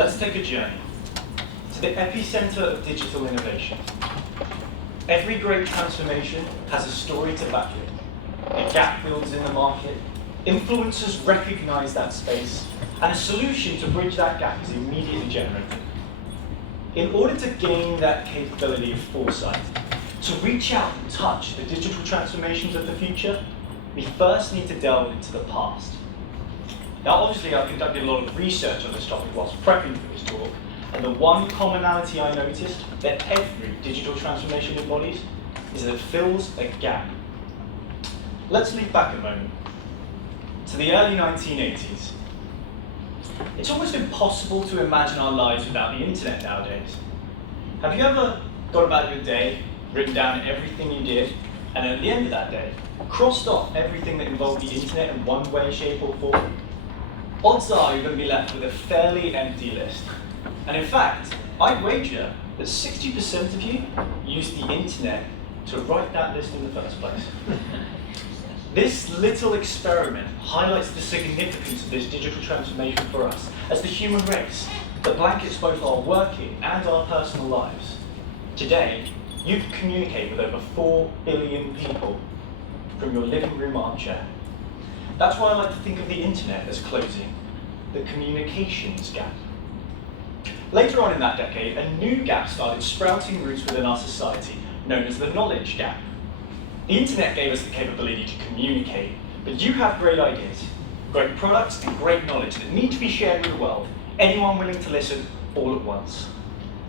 Let's take a journey to the epicenter of digital innovation. Every great transformation has a story to back it. A gap builds in the market, influencers recognize that space, and a solution to bridge that gap is immediately generated. In order to gain that capability of foresight, to reach out and touch the digital transformations of the future, we first need to delve into the past. Now, obviously, I've conducted a lot of research on this topic whilst prepping for this talk, and the one commonality I noticed that every digital transformation embodies is that it fills a gap. Let's leap back a moment to the early 1980s. It's almost impossible to imagine our lives without the internet nowadays. Have you ever gone about your day, written down everything you did, and at the end of that day, crossed off everything that involved the internet in one way, shape, or form? Odds are you're going to be left with a fairly empty list. And in fact, I'd wager that 60% of you used the internet to write that list in the first place. This little experiment highlights the significance of this digital transformation for us as the human race that blankets both our working and our personal lives. Today, you can communicate with over 4 billion people from your living room armchair. That's why I like to think of the internet as closing the communications gap. Later on in that decade, a new gap started sprouting roots within our society, known as the knowledge gap. The internet gave us the capability to communicate, but you have great ideas, great products, and great knowledge that need to be shared with the world, anyone willing to listen all at once.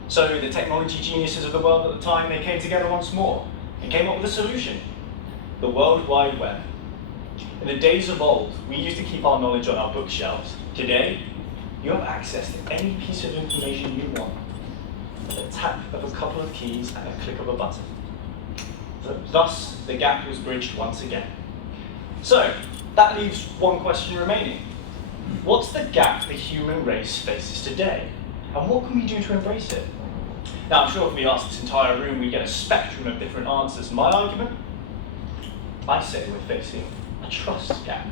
So the technology geniuses of the world at the time, they came together once more and came up with a solution: the World Wide Web. In the days of old, we used to keep our knowledge on our bookshelves. Today, you have access to any piece of information you want at the tap of a couple of keys and a click of a button. Thus, the gap was bridged once again. So, that leaves one question remaining. What's the gap the human race faces today? And what can we do to embrace it? Now, I'm sure if we ask this entire room, we get a spectrum of different answers. My argument? I say we're facing a trust gap.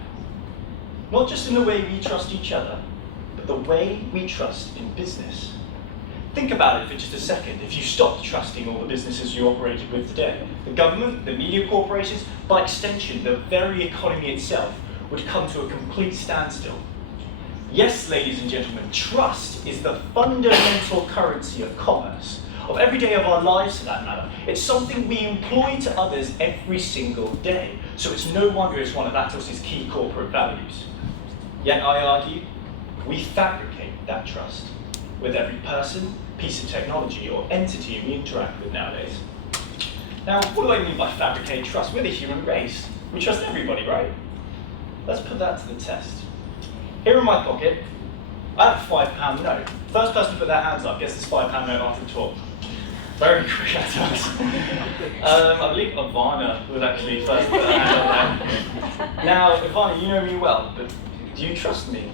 Not just in the way we trust each other, but the way we trust in business. Think about it for just a second. If you stopped trusting all the businesses you operated with today, the government, the media corporations, by extension, the very economy itself would come to a complete standstill. Yes, ladies and gentlemen, trust is the fundamental currency of commerce, of every day of our lives for that matter. It's something we employ to others every single day, so it's no wonder it's one of Atos' key corporate values. Yet I argue, we fabricate that trust with every person, piece of technology, or entity we interact with nowadays. Now, what do I mean by fabricate trust? We're the human race. We trust everybody, right? Let's put that to the test. Here in my pocket, I have a £5 note. First person to put their hands up gets this £5 note after the talk. Very quick at us. I believe Ivana was actually first to put her hand up there. Now, Ivana, you know me well, but do you trust me?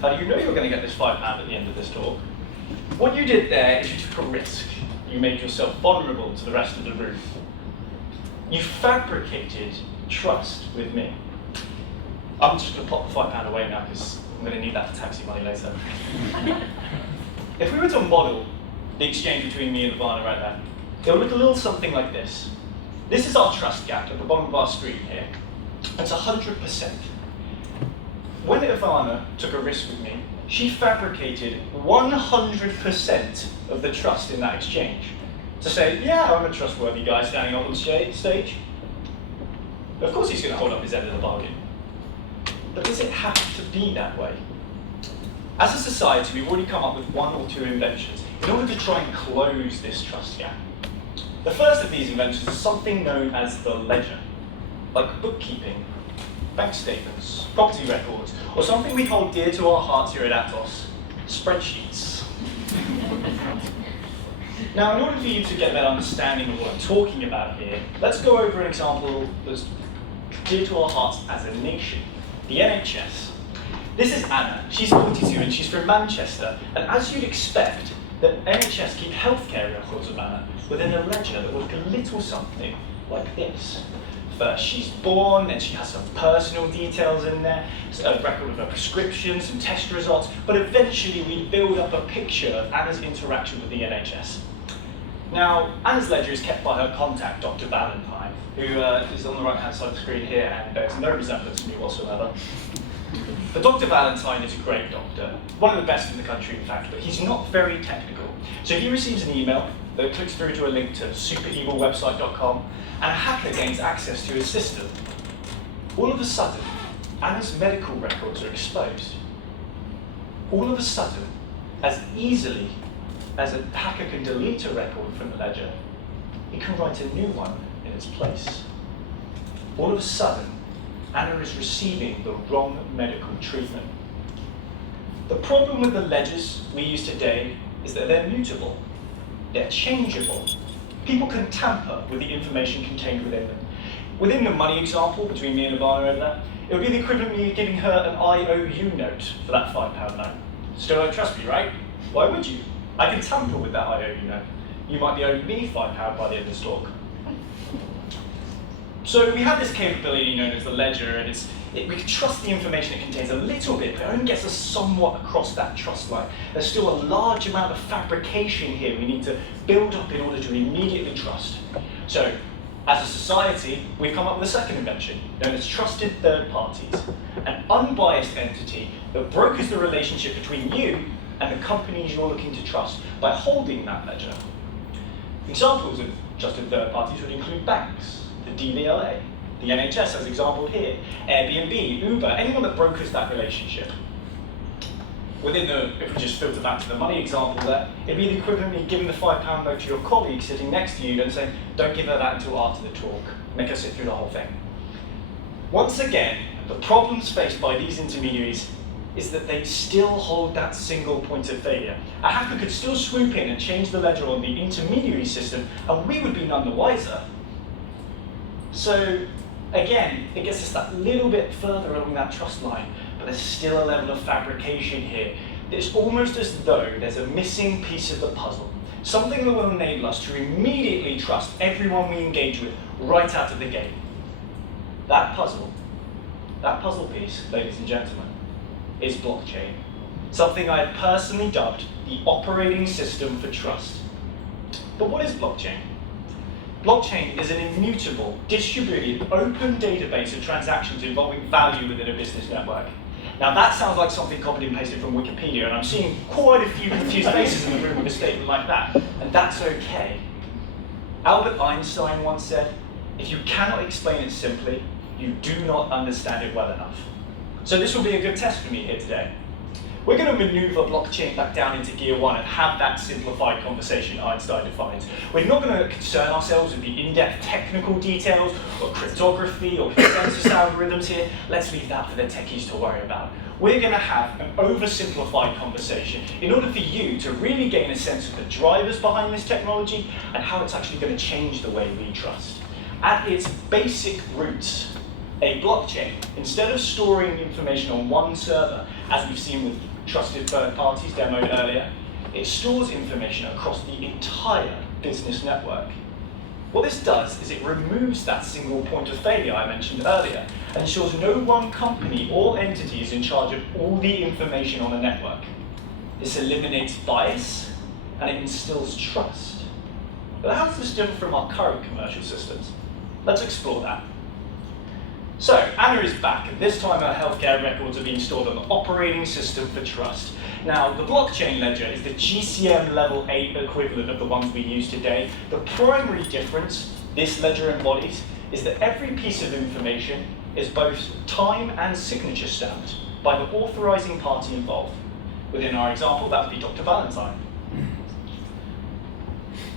How do you know you're going to get this £5 at the end of this talk? What you did there is you took a risk. You made yourself vulnerable to the rest of the room. You fabricated trust with me. I'm just going to pop the £5 away now because I'm going to need that for taxi money later. If we were to model the exchange between me and Ivana right now, it would look a little something like this. This is our trust gap at the bottom of our screen here. It's 100%. When Ivana took a risk with me, she fabricated 100% of the trust in that exchange. To say, yeah, I'm a trustworthy guy standing up on stage. Of course he's going to hold up his end of the bargain. But does it have to be that way? As a society, we've already come up with 1 or 2 inventions in order to try and close this trust gap. The first of these inventions is something known as the ledger, like bookkeeping, bank statements, property records, or something we hold dear to our hearts here at Atos, spreadsheets. Now, in order for you to get that understanding of what I'm talking about here, let's go over an example that's dear to our hearts as a nation, the NHS. This is Anna. She's 42 and she's from Manchester, and as you'd expect, the NHS keep healthcare records of Anna within a ledger that will look a little something like this. First she's born, then she has some personal details in there, a record of her prescriptions, some test results, but eventually we build up a picture of Anna's interaction with the NHS. Now, Anna's ledger is kept by her contact, Dr. Valentine, who is on the right-hand side of the screen here and bears no resemblance to me whatsoever. But Dr. Valentine is a great doctor, one of the best in the country in fact, but he's not very technical. So he receives an email that clicks through to a link to superevilwebsite.com, and a hacker gains access to his system. All of a sudden, Anna's medical records are exposed. All of a sudden, as easily as a hacker can delete a record from the ledger, he can write a new one in its place. All of a sudden, Anna is receiving the wrong medical treatment. The problem with the ledgers we use today is that they're mutable. They're changeable. People can tamper with the information contained within them. Within the money example between me and Ivana over there, it would be the equivalent of me giving her an IOU note for that £5 note. Still don't trust me, right? Why would you? I can tamper with that IOU note. You might be owing me £5 by the end of this talk. So we have this capability known as the ledger, and we can trust the information it contains a little bit, but it only gets us somewhat across that trust line. There's still a large amount of fabrication here we need to build up in order to immediately trust. So, as a society, we've come up with a second invention, known as trusted third parties, an unbiased entity that brokers the relationship between you and the companies you're looking to trust by holding that ledger. Examples of trusted third parties would include banks, the DVLA, the NHS as exampled here, Airbnb, Uber, anyone that brokers that relationship. If we just filter back to the money example there, it'd be the equivalent of me giving the £5 note to your colleague sitting next to you and saying, don't give her that until after the talk, make her sit through the whole thing. Once again, the problems faced by these intermediaries is that they still hold that single point of failure. A hacker could still swoop in and change the ledger on the intermediary system, and we would be none the wiser. So, again, it gets us that little bit further along that trust line, but there's still a level of fabrication here. It's almost as though there's a missing piece of the puzzle, something that will enable us to immediately trust everyone we engage with right out of the gate. That puzzle piece, ladies and gentlemen, is blockchain, something I have personally dubbed the operating system for trust. But what is blockchain? Blockchain is an immutable, distributed, open database of transactions involving value within a business network. Now that sounds like something copied and pasted from Wikipedia, and I'm seeing quite a few confused faces in the room with a statement like that, and that's okay. Albert Einstein once said, if you cannot explain it simply, you do not understand it well enough. So this will be a good test for me here today. We're going to maneuver blockchain back down into gear one and have that simplified conversation Einstein defines. We're not going to concern ourselves with the in-depth technical details or cryptography or consensus algorithms here. Let's leave that for the techies to worry about. We're going to have an oversimplified conversation in order for you to really gain a sense of the drivers behind this technology and how it's actually going to change the way we trust. At its basic roots, a blockchain, instead of storing information on one server, as we've seen with trusted third parties demoed earlier, it stores information across the entire business network. What this does is it removes that single point of failure I mentioned earlier and ensures no one company or entity is in charge of all the information on the network. This eliminates bias and it instills trust. But how is this different from our current commercial systems? Let's explore that. So, Anna is back, and this time her healthcare records are being stored on the operating system for trust. Now, the blockchain ledger is the GCM level 8 equivalent of the ones we use today. The primary difference this ledger embodies is that every piece of information is both time and signature stamped by the authorizing party involved. Within our example, that would be Dr. Valentine.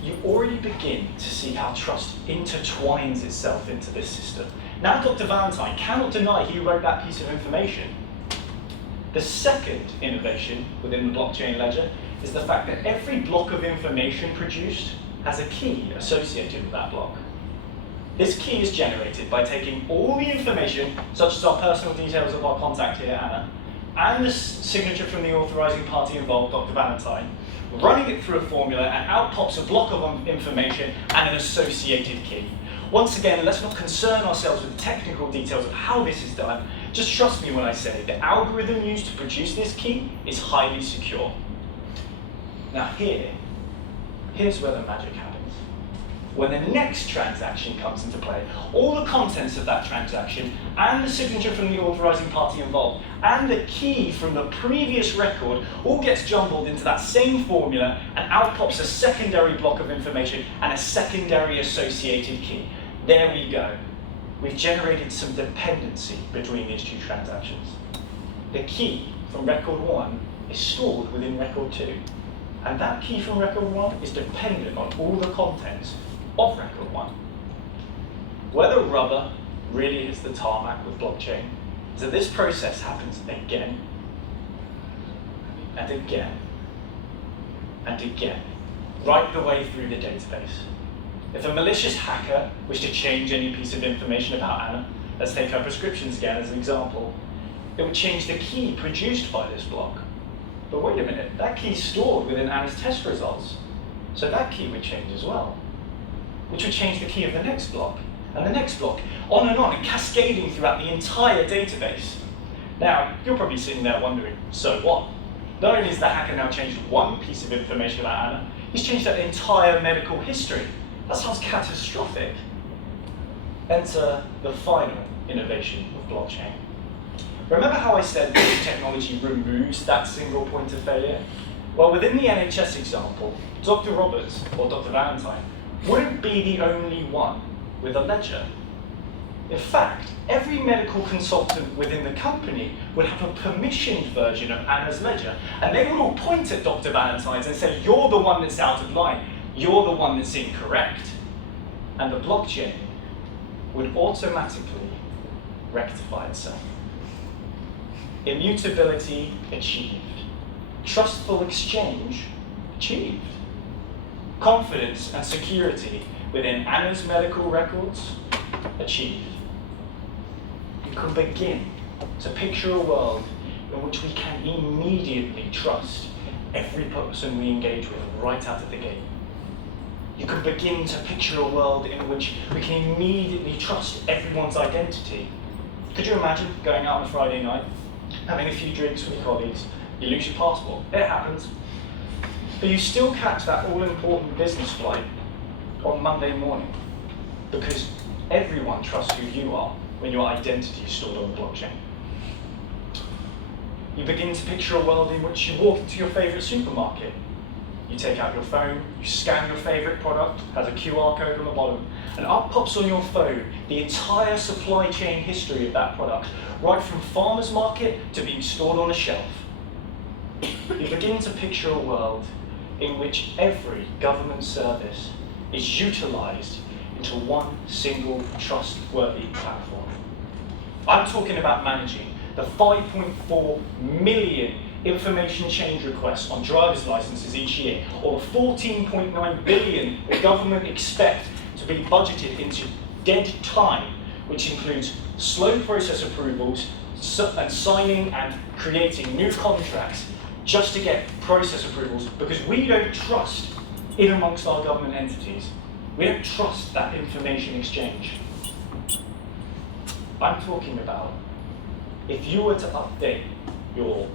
You already begin to see how trust intertwines itself into this system. Now Dr. Valentine cannot deny he wrote that piece of information. The second innovation within the blockchain ledger is the fact that every block of information produced has a key associated with that block. This key is generated by taking all the information, such as our personal details of our contact here, Anna, and the signature from the authorizing party involved, Dr. Valentine, running it through a formula, and out pops a block of information and an associated key. Once again, let's not concern ourselves with the technical details of how this is done. Just trust me when I say the algorithm used to produce this key is highly secure. Now here's where the magic happens. When the next transaction comes into play, all the contents of that transaction and the signature from the authorizing party involved and the key from the previous record all gets jumbled into that same formula, and out pops a secondary block of information and a secondary associated key. There we go. We've generated some dependency between these two transactions. The key from record 1 is stored within record 2, and that key from record 1 is dependent on all the contents of record 1. Where the rubber really hits the tarmac with blockchain is that this process happens again and again and again, right the way through the database. If a malicious hacker wished to change any piece of information about Anna, let's take her prescriptions again as an example, it would change the key produced by this block. But wait a minute, that key's stored within Anna's test results, so that key would change as well, which would change the key of the next block, and the next block, on, and cascading throughout the entire database. Now, you're probably sitting there wondering, so what? Not only has the hacker now changed one piece of information about Anna, he's changed her entire medical history. That sounds catastrophic. Enter the final innovation of blockchain. Remember how I said this technology removes that single point of failure? Well, within the NHS example, Dr. Roberts, or Dr. Valentine, wouldn't be the only one with a ledger. In fact, every medical consultant within the company would have a permissioned version of Anna's ledger, and they would all point at Dr. Valentine's and say, you're the one that's out of line, you're the one that's incorrect. And the blockchain would automatically rectify itself. Immutability achieved. Trustful exchange achieved. Confidence and security within Anna's medical records achieved. You can begin to picture a world in which we can immediately trust every person we engage with right out of the gate. You can begin to picture a world in which we can immediately trust everyone's identity. Could you imagine going out on a Friday night, having a few drinks with your colleagues, you lose your passport? It happens. But you still catch that all-important business flight on Monday morning because everyone trusts who you are when your identity is stored on the blockchain. You begin to picture a world in which you walk into your favorite supermarket. You take out your phone, you scan your favorite product, has a QR code on the bottom, and up pops on your phone the entire supply chain history of that product, right from farmer's market to being stored on a shelf. You begin to picture a world in which every government service is utilized into one single trustworthy platform. I'm talking about managing the 5.4 million information change requests on driver's licenses each year, or the 14.9 billion the government expect to be budgeted into dead time, which includes slow process approvals and signing and creating new contracts just to get process approvals because we don't trust in amongst our government entities. We don't trust that information exchange. I'm talking about if you were to update your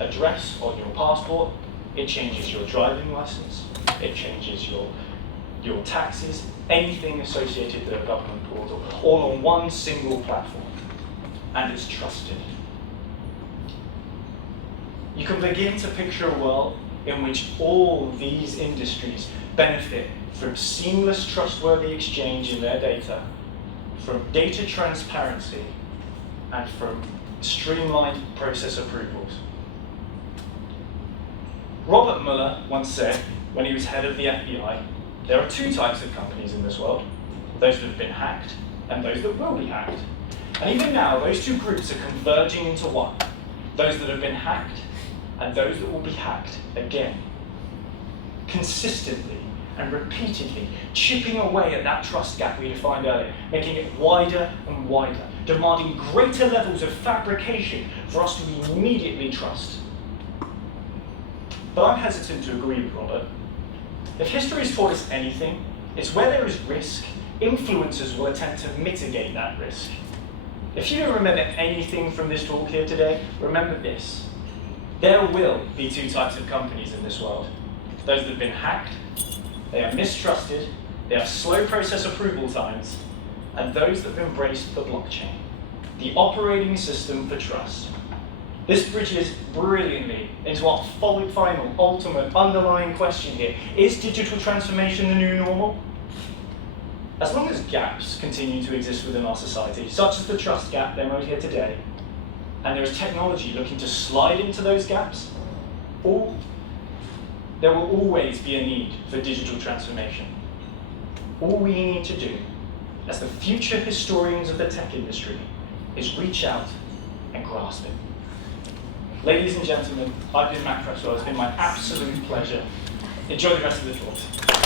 address on your passport, it changes your driving license, it changes your taxes, anything associated with a government portal, all on one single platform, and it's trusted. You can begin to picture a world in which all these industries benefit from seamless, trustworthy exchange in their data, from data transparency, and from streamlined process approvals. Robert Mueller once said, when he was head of the FBI, there are two types of companies in this world, those that have been hacked and those that will be hacked. And even now, those two groups are converging into one, those that have been hacked and those that will be hacked again. Consistently and repeatedly chipping away at that trust gap we defined earlier, making it wider and wider, demanding greater levels of fabrication for us to immediately trust. But I'm hesitant to agree with Robert. If history has taught us anything, it's where there is risk, influencers will attempt to mitigate that risk. If you don't remember anything from this talk here today, remember this. There will be two types of companies in this world. Those that have been hacked, they are mistrusted, they have slow process approval times, and those that have embraced the blockchain, the operating system for trust. This bridges brilliantly into our final, ultimate, underlying question here. Is digital transformation the new normal? As long as gaps continue to exist within our society, such as the trust gap demoed here today, and there is technology looking to slide into those gaps, there will always be a need for digital transformation. All we need to do, as the future historians of the tech industry, is reach out and grasp it. Ladies and gentlemen, I've been Matt Cresswell. It's been my absolute pleasure. Enjoy the rest of the talk.